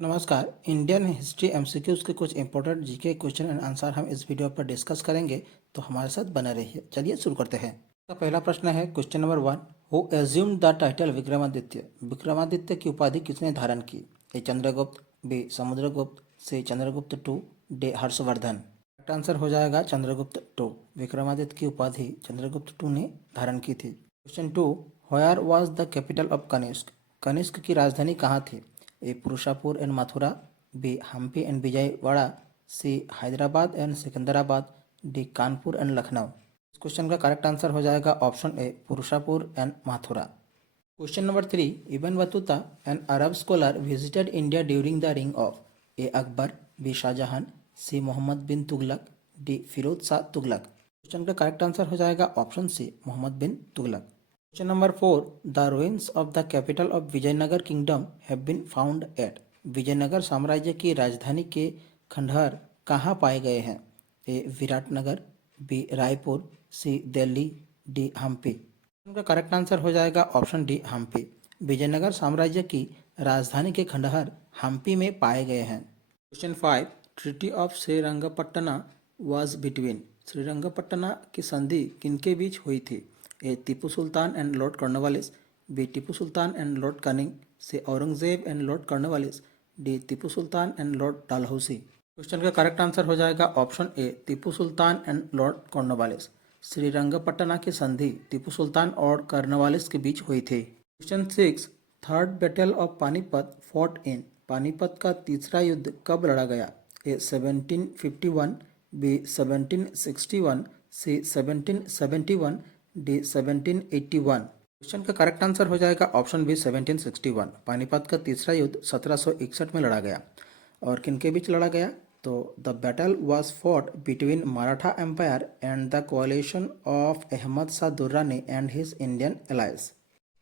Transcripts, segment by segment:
नमस्कार। Indian history MCQs के कुछ important GK question and answer हम इस वीडियो पर डिस्कस करेंगे, तो हमारे साथ बने रहिए। चलिए शुरू करते हैं। तो पहला प्रश्न है question number 1। Who assumed the title Vikramaditya? Vikramaditya की उपाधि किसने धारण की? A Chandragupta, B Samudragupta, C Chandragupta two, D Harshavardhan. Correct answer हो जाएगा चंद्रगुप्त टू। विक्रमादित्य की उपाधि चंद्रगुप्त टू ने धारण की थी। Question 2। Where was the capital of Kanishka? Kanishka की राजधानी कहाँ थी? A Purushapura and Mathura, B Hampi and Vijayawada, C Hyderabad and Secunderabad, D Kanpur and Lucknow. इस क्वेश्चन का करेक्ट आंसर हो जाएगा option A Purushapura and Mathura. Question number 3। Ibn Battuta an Arab scholar visited India during the रिंग of A Akbar, B Shahjahan, C Mohammad bin Tughlaq, D Firoz Shah Tughlaq. Question का correct answer हो जाएगा option C Mohammad bin Tughlaq. Question number 4। The ruins of the capital of Vijayanagar kingdom have been found at? Vijayanagar साम्राज्य की राजधानी के खंडहर कहाँ पाए गए हैं? A Viratnagar, B Raipur, C Delhi, D Hampi. उनका करेक्ट आंसर हो जाएगा ऑप्शन डी हम्पी। विजयनगर साम्राज्य की राजधानी के खंडहर हम्पी में पाए गए हैं। Question 5। Treaty of Srirangapatna was between? Srirangapatna की संधि किनके बीच हुई थी? A Tipu Sultan and Lord Cornwallis, B Tipu Sultan and Lord Canning, C Aurangzeb and Lord Cornwallis, D Tipu Sultan and Lord Dalhousie. Question का करेक्ट आंसर हो जाएगा option A Tipu Sultan and Lord Cornwallis. Srirangapatna की संधि टीपू सुल्तान और कॉर्नवालिस के बीच हुई थी। Question 6। Third battle of Panipat fought in? Panipat का तीसरा युद्ध कब लड़ा गया? ए 1751, बी 1761, सी 1771, डी 1781। क्वेश्चन का करेक्ट आंसर हो जाएगा ऑप्शन बी 1761। पानीपत का तीसरा युद्ध 1761 में लड़ा गया। और किनके बीच लड़ा गया? तो the battle was fought between Maratha empire and the coalition of Ahmad Shah Durrani and his Indian allies।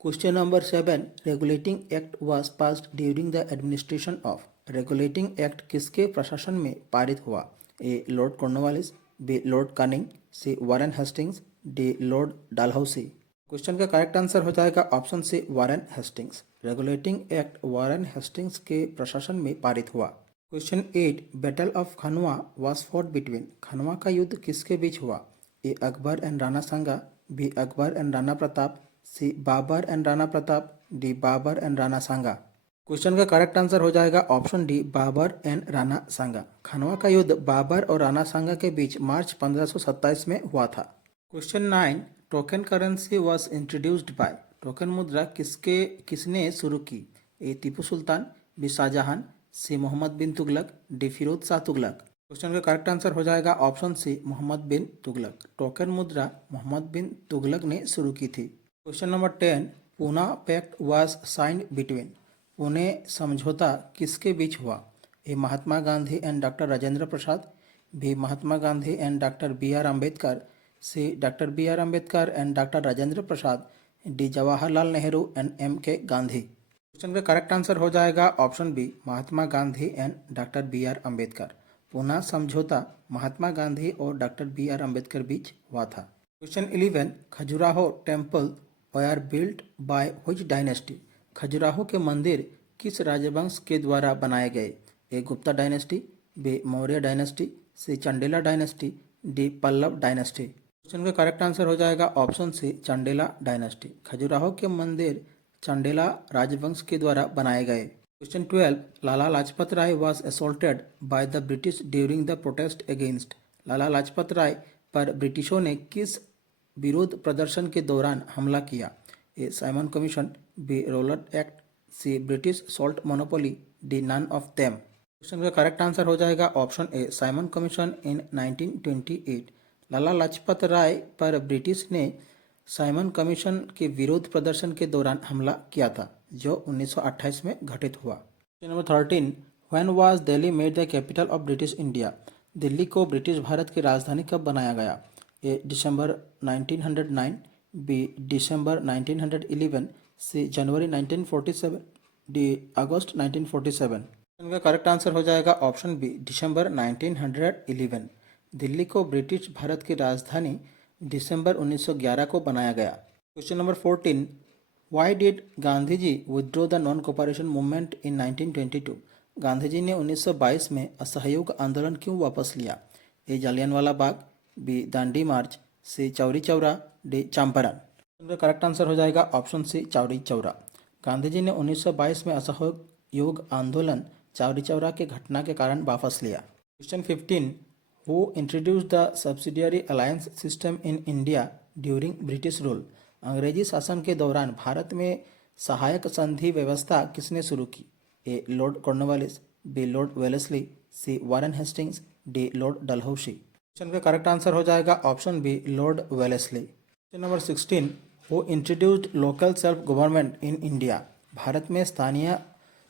Question number 7। Regulating act was passed during the administration of? Regulating act किसके प्रशासन में पारित हुआ? A Lord Cornwallis, B Lord Canning, C Warren Hastings, D Lord Dalhousie. Question का correct answer हो जाएगा option C Warren Hastings. Regulating act Warren Hastings के प्रशासन में पारित हुआ। Question 8। Battle of Khanwa was fought between? Khanwa का युद्ध किसके बीच हुआ? A Akbar and Rana Sanga, B Akbar and Rana Pratap, C Babur and Rana Pratap, D Babur and Rana Sanga. Question का करेक्ट आंसर हो जाएगा option D Babur and Rana Sanga. Khanwa का युद्ध बाबर और राणा सांगा के बीच मार्च 1527 में हुआ था। Question 9। Token currency was introduced by? Token मुद्रा किसने शुरू की? A Tipu Sultan, B Shahjahan, C Mohammad bin Tughlaq, D Firoz Shah Tughlaq. Question का करेक्ट आंसर हो जाएगा option C Mohammad bin Tughlaq. Token मुद्रा मोहम्मद बिन तुगलक ने शुरू की थी। Question number 10। Poona pact was signed between? Pune समझौता किसके बीच हुआ? A Mahatma Gandhi and doctor Rajendra Prasad, B Mahatma Gandhi and doctor B R Ambedkar, C doctor B R Ambedkar and doctor Rajendra Prasad, D Jawaharlal Nehru and M K Gandhi. Question का करेक्ट आंसर हो जाएगा option B Mahatma Gandhi and doctor B R Ambedkar. Poona समझौता महात्मा गांधी और doctor B R Ambedkar बीच हुआ था। Question 11। Khajuraho temple were built by which dynasty? Khajuraho के मंदिर किस राजवंश के द्वारा बनाए गए? A Gupta dynasty, B Maurya dynasty, C Chandela dynasty, D Pallava dynasty. Question का करेक्ट आंसर हो जाएगा option C Chandela dynasty. Khajuraho के मंदिर चंडेला राजवंश के द्वारा बनाए गए। Question 12। Lala Lajpat Rai was assaulted by the British during the protest against? Lala Lajpat Rai पर ब्रिटिशों ने किस विरोध प्रदर्शन के दौरान हमला किया? A Simon Commission, B Rowlatt Act, C British salt monopoly, D none of them. Question का करेक्ट आंसर हो जाएगा option A Simon Commission in 1928। Lala Lajpat Rai पर ब्रिटिश ने साइमन कमीशन के विरोध प्रदर्शन के दौरान हमला किया था, जो 1928 में घटित हुआ। Question number 13। When was Delhi made the capital of British India? Delhi को ब्रिटिश भारत की राजधानी कब बनाया गया? ए दिसंबर 1909, बी दिसंबर 1911, सी जनवरी 1947, डी अगस्त 1947। इनका करेक्ट आंसर हो जाएगा ऑप्शन बी दिसंबर 1911। दिल्ली को ब्रिटिश भारत की राजधानी दिसंबर 1911 को बनाया गया। Question number 14। Why did Gandhi ji withdraw the non cooperation movement in 1922? Gandhi ji ने 1922 में असहयोग आंदोलन क्यों वापस लिया? A Jallianwala Bagh, B Dandi march, C Chauri Chaura, D Champaran. इसका करेक्ट आंसर हो जाएगा ऑप्शन सी चौरी चौरा। गांधी जी ने 1922 में असहयोग आंदोलन चौरी चौरा के घटना के कारण वापस लिया। Question 15, who introduce the subsidiary alliance system in India during British rule? अंग्रेजी शासन के दौरान भारत में सहायक संधि व्यवस्था किसने शुरू की? A Lord Cornwallis, B Lord Wellesley, C Warren Hastings, D Lord Dalhousie. Question का करेक्ट आंसर हो जाएगा option B Lord Wellesley. Question number 16, who introduced local self government in India? Bharat में स्थानीय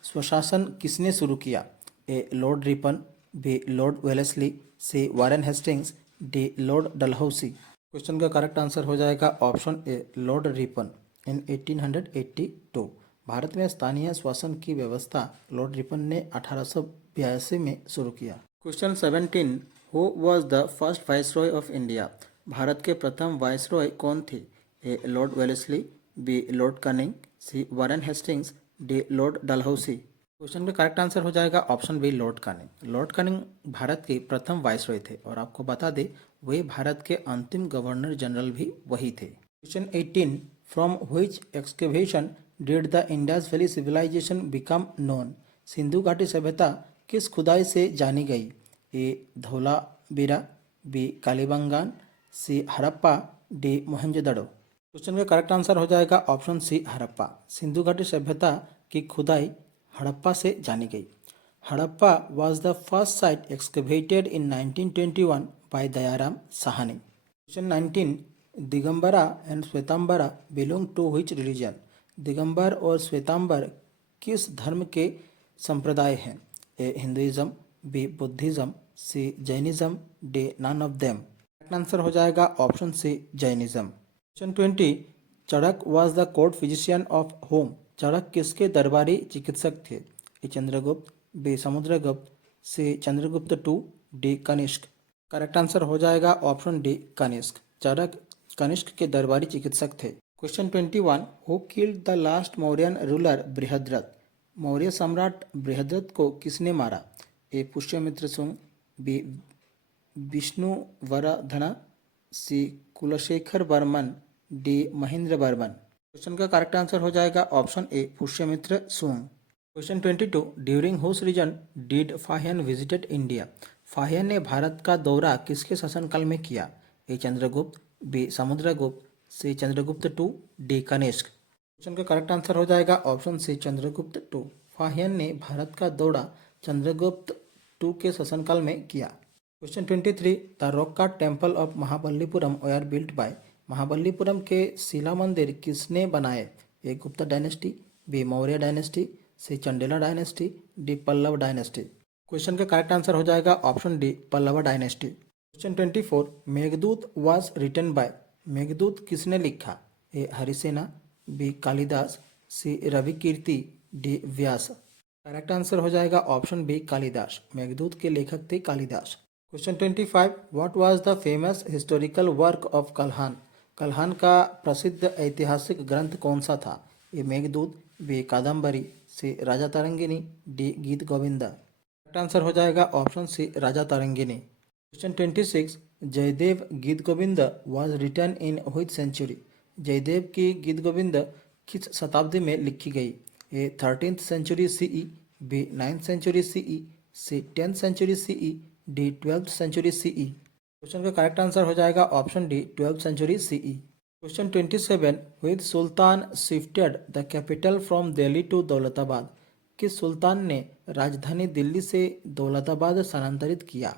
स्वशासन किसने शुरू किया? A Lord Ripon, B Lord Wellesley, C Warren Hastings, D Lord Dalhousie. Question का करेक्ट आंसर हो जाएगा option A Lord Ripon in 1882। Bharat में स्थानीय शासन की व्यवस्था लॉर्ड रिपन ने 1882 में शुरू किया। Question 17, who was the first viceroy of India? Bharat के प्रथम वाइसरॉय कौन थे? A Lord Wellesley, B Lord Canning, C Warren Hastings, D Lord Dalhousie. Question का करेक्ट आंसर हो जाएगा option B Lord Canning. Lord Canning Bharat के प्रथम वाइसरॉय थे और आपको बता दें वे भारत के अंतिम गवर्नर जनरल भी वही थे। Question 18, from which excavation did the Indus Valley civilisation become known? सिंधु घाटी सभ्यता किस खुदाई से जानी गई? A Dholavira, B Kalibangan, C Harappa, D Mohenjodaro. Question का करेक्ट आंसर हो जाएगा ऑप्शन सी हड़प्पा। सिंधु घाटी सभ्यता की खुदाई हड़प्पा से जानी गई। Harappa was the first site excavated in 1921 by Dayaram Sahni. Question 19, Digambara and Shvetambara belong to which religion? Digambar और श्वेतांबर किस धर्म के संप्रदाय हैं? A Hinduism, B Buddhism, C Jainism, D none of them. Correct answer हो जाएगा option C Jainism. Question 20, Charak was the court physician of whom? Charak किसके दरबारी चिकित्सक थे? A Chandragupta, B Samudragupta, C Chandragupta two, D Kanishka. Correct answer हो जाएगा ऑप्शन डी कनिष्क। चड़क कनिष्क के दरबारी चिकित्सक थे। Question 21, who killed the last Mauryan ruler Brihadratha? Maurya सम्राट बृहद्रथ को किसने मारा? A Pushyamitra Shunga, B Vishnuvardhana, C Kulashekhara Varman, D Mahendra Varman. Question का करेक्ट आंसर हो जाएगा option A Pushyamitra Shunga. Question 22, during whose reign did Fahien visited India? Fahien ने भारत का दौरा किसके शासनकाल में किया? ए Chandragupta, B Samudragupta, C Chandragupta two, D Kanishka. Question का करेक्ट आंसर हो जाएगा option C Chandragupta two. Fahien ने भारत का दौरा चंद्रगुप्त टू के शासनकाल में किया। Question 23, the rock cut temple of Mahabalipuram were built by? Mahabalipuram के शिला मंदिर किसने बनाए? A Gupta dynasty, B Maurya dynasty, C Chandela dynasty, D Pallava dynasty. Question का करेक्ट आंसर हो जाएगा option D Pallava dynasty. Question 24, Meghdoot was written by? Meghdoot किसने लिखा? A Harisena, B Kalidas, C Ravi Kirti, D Vyas. Correct answer हो जाएगा ऑप्शन बी कालिदास। मेघदूत के लेखक थे Kalidas. Question 25, what was the famous historical work of Kalhana? Kalhana का प्रसिद्ध ऐतिहासिक ग्रंथ कौन सा था? A Meghdoot, B Kadambari, C Rajatarangini, D Geet Govinda. Correct answer हो जाएगा option C Rajatarangini. Question 26, Jayadev Geet Govind was written in which century? Jayadev की गीत गोविंद किस शताब्दी में लिखी गई? A 13th century CE, B 9th century CE, C 10th century CE, D 12th century CE. Question का correct answer हो जाएगा option D 12th century CE. Question 27, which sultan shifted the capital from Delhi to Daulatabad? किस सुल्तान ने राजधानी दिल्ली से दौलताबाद स्थानांतरित किया?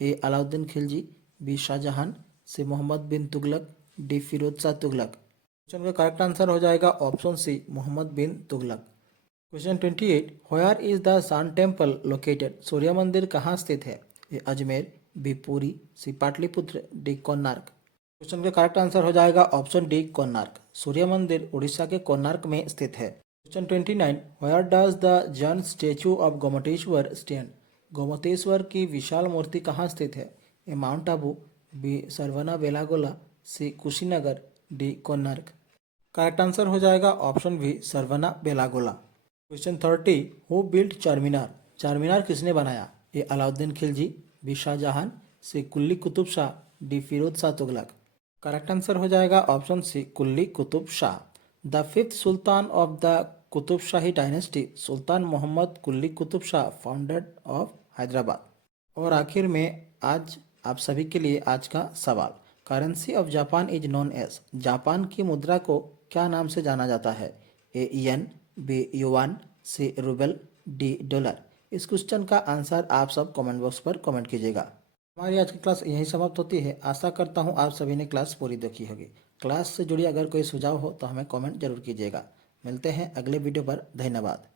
A Alauddin Khilji, B Shahjahan, C Mohammad bin Tughlaq, D Firoz Shah Tughlaq. Question का करेक्ट आंसर हो जाएगा option C Mohammad bin Tughlaq. Question 28, where is the sun temple located? सूर्य मंदिर कहाँ स्थित है? ए अजमेर, बी पुरी, सी पाटलिपुत्र, डी कोणार्क। क्वेश्चन का करेक्ट आंसर हो जाएगा ऑप्शन डी कोणार्क। सूर्य मंदिर उड़ीसा के कोणार्क में स्थित है। Question 29, where does the giant statue of Gommateshwara stand? Gomateshwara की विशाल मूर्ति कहाँ स्थित है? A Mount Abu, B Shravana Belagola, C Kushinagar, D Konark. Correct answer हो जाएगा option B Shravana Belagola. Question 30, who built Charminar? Charminar किसने बनाया? A Alauddin Khilji, B Shahjahan, C Quli Qutb Shah, D Firoz Shah Tughlaq. Correct answer हो जाएगा option C Quli Qutb Shah. The fifth sultan of the Qutb Shahi dynasty sultan Mohammad Quli Qutb Shah founded of Hyderabad. और आखिर में आज आप सभी के लिए आज का सवाल, currency of Japan is known as, Japan की मुद्रा को क्या नाम से जाना जाता है? A yen, B yuan, C rouble, D dollar. इस क्वेश्चन का आंसर आप सब कमेंट बॉक्स पर कमेंट कीजिएगा। हमारी आज की क्लास यहीं समाप्त होती है। आशा करता हूँ आप सभी ने क्लास पूरी देखी होगी। क्लास से जुड़ी अगर कोई सुझाव हो तो हमें कमेंट जरूर कीजिएगा। मिलते हैं अगले वीडियो पर। धन्यवाद।